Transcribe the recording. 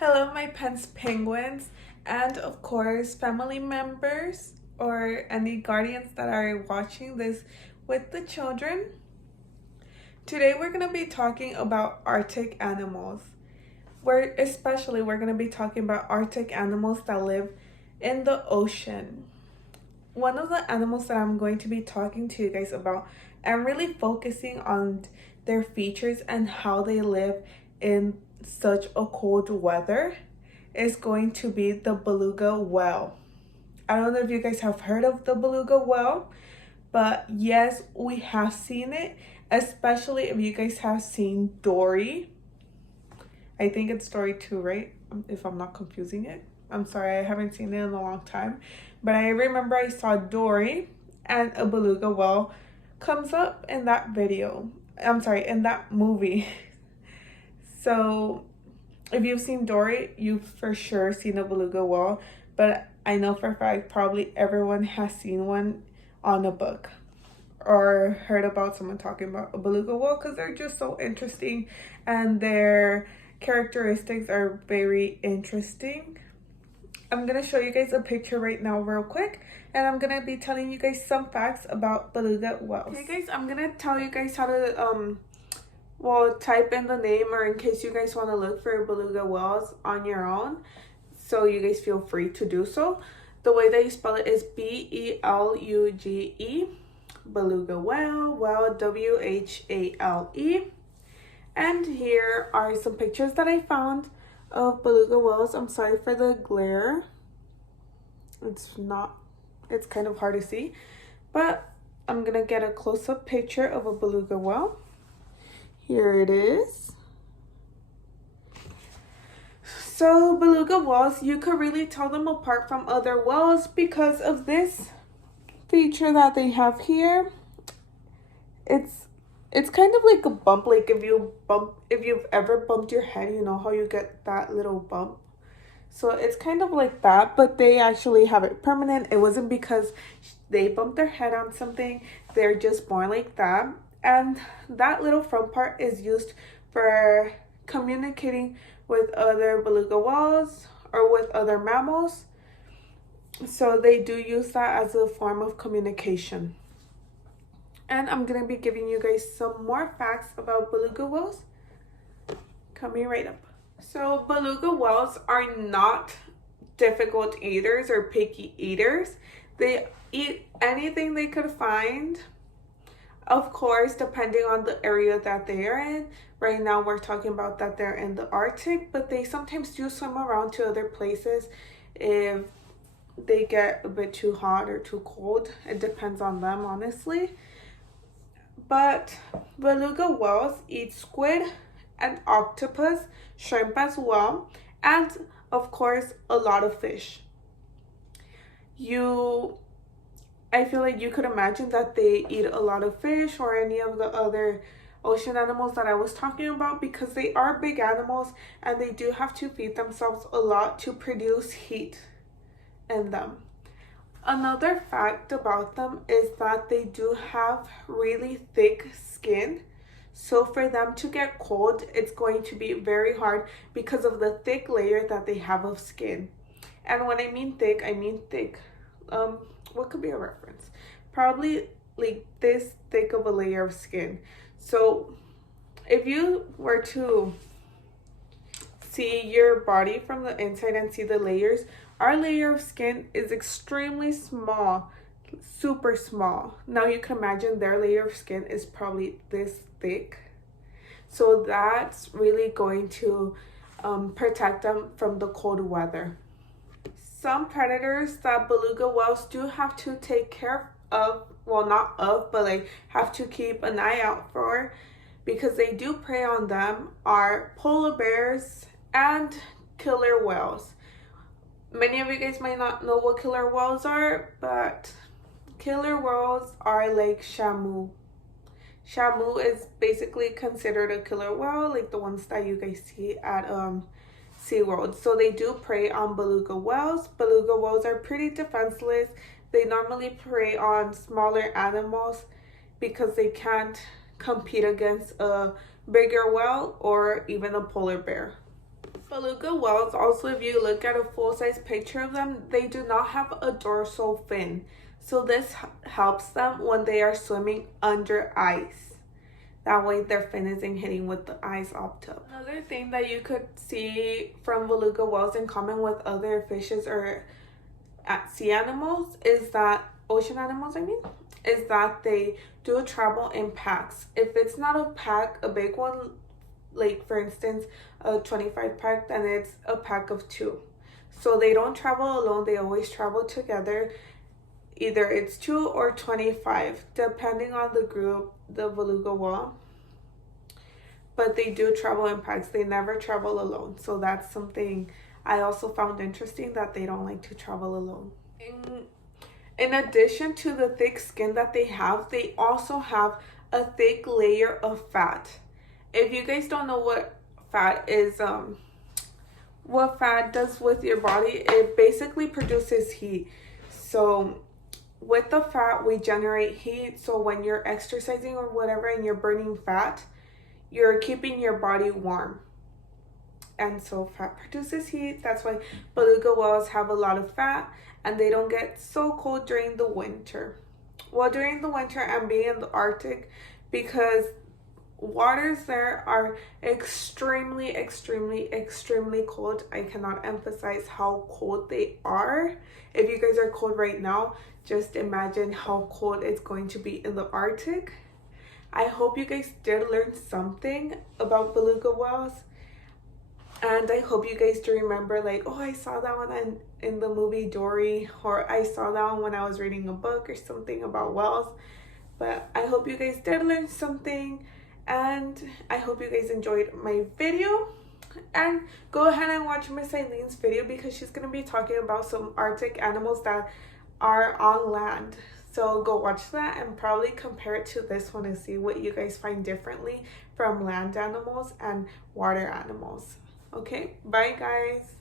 Hello, my pets penguins, and of course, family members or any guardians that are watching this with the children. Today, we're going to be talking about Arctic animals. We're going to be talking about Arctic animals that live in the ocean. One of the animals that I'm going to be talking to you guys about and really focusing on their features and how they live in such a cold weather is going to be the beluga whale. I don't know if you guys have heard of the beluga whale, but yes, we have seen it, especially if you guys have seen Dory. I think it's Dory 2, right? If I'm not confusing it. I'm sorry, I haven't seen it in a long time. But I remember I saw Dory and a beluga whale comes up in that video. I'm sorry, in that movie. So if you've seen Dory, you've for sure seen a beluga whale. But I know for a fact probably everyone has seen one on a book or heard about someone talking about a beluga whale because they're just so interesting and their characteristics are very interesting. I'm going to show you guys a picture right now real quick, and I'm going to be telling you guys some facts about beluga whales. Okay guys, I'm going to tell you guys how to type in the name, or in case you guys want to look for beluga whales on your own, so you guys feel free to do so. The way that you spell it is Beluge, beluga whale, whale Whale. And here are some pictures that I found of beluga whales. I'm sorry for the glare. It's kind of hard to see, but I'm gonna get a close-up picture of a beluga whale. Here it is. So beluga whales, you could really tell them apart from other whales because of this feature that they have here. It's kind of like a bump, like if you've ever bumped your head, you know how you get that little bump. So it's kind of like that, but they actually have it permanent. It wasn't because they bumped their head on something. They're just born like that. And that little front part is used for communicating with other beluga whales or with other mammals. So they do use that as a form of communication. And I'm going to be giving you guys some more facts about beluga whales. Coming right up. So beluga whales are not difficult eaters or picky eaters. They eat anything they could find. Of course, depending on the area that they are in. Right now, we're talking about that they're in the Arctic, but they sometimes do swim around to other places if they get a bit too hot or too cold. It depends on them, honestly. But beluga whales eat squid and octopus, shrimp as well, and of course, a lot of fish. I feel like you could imagine that they eat a lot of fish or any of the other ocean animals that I was talking about because they are big animals and they do have to feed themselves a lot to produce heat in them. Another fact about them is that they do have really thick skin. So for them to get cold, it's going to be very hard because of the thick layer that they have of skin. And when I mean thick, I mean thick. What could be a reference? Probably like this thick of a layer of skin. So if you were to see your body from the inside and see the layers, our layer of skin is extremely small, super small. Now you can imagine their layer of skin is probably this thick. So that's really going to protect them from the cold weather. Some predators that beluga whales do have to take care of, well, not of, but like have to keep an eye out for because they do prey on them, are polar bears and killer whales. Many of you guys might not know what killer whales are, but killer whales are like Shamu. Shamu is basically considered a killer whale, like the ones that you guys see at SeaWorld. So they do prey on beluga whales. Beluga whales are pretty defenseless. They normally prey on smaller animals because they can't compete against a bigger whale or even a polar bear. Beluga whales, also if you look at a full-size picture of them, they do not have a dorsal fin. So this helps them when they are swimming under ice. That way their fin isn't hitting with the ice up top. Another thing that you could see from beluga whales in common with other fishes or sea animals is that, ocean animals I mean, is that they do travel in packs. If it's not a pack, a big one, like for instance a 25 pack, then it's a pack of 2. So they don't travel alone, they always travel together. Either it's 2 or 25 depending on the group, the beluga whale, but they do travel in packs. They never travel alone. So that's something I also found interesting, that they don't like to travel alone. In addition to the thick skin that they have, they also have a thick layer of fat. If you guys don't know what fat is, what fat does with your body, it basically produces heat. So with the fat, we generate heat. So when you're exercising or whatever and you're burning fat, you're keeping your body warm. And so fat produces heat. That's why beluga whales have a lot of fat and they don't get so cold during the winter. Well, during the winter and being in the Arctic, because waters there are extremely cold. I cannot emphasize how cold they are. If you guys are cold right now, just imagine how cold it's going to be in the Arctic. I hope you guys did learn something about beluga whales, and I hope you guys do remember, like, oh, I saw that one in the movie Dory, or I saw that one when I was reading a book or something about whales. But I hope you guys did learn something, and I hope you guys enjoyed my video. And go ahead and watch Miss Eileen's video, because she's going to be talking about some Arctic animals that are on land. So go watch that and probably compare it to this one and see what you guys find differently from land animals and water animals. Okay, bye guys.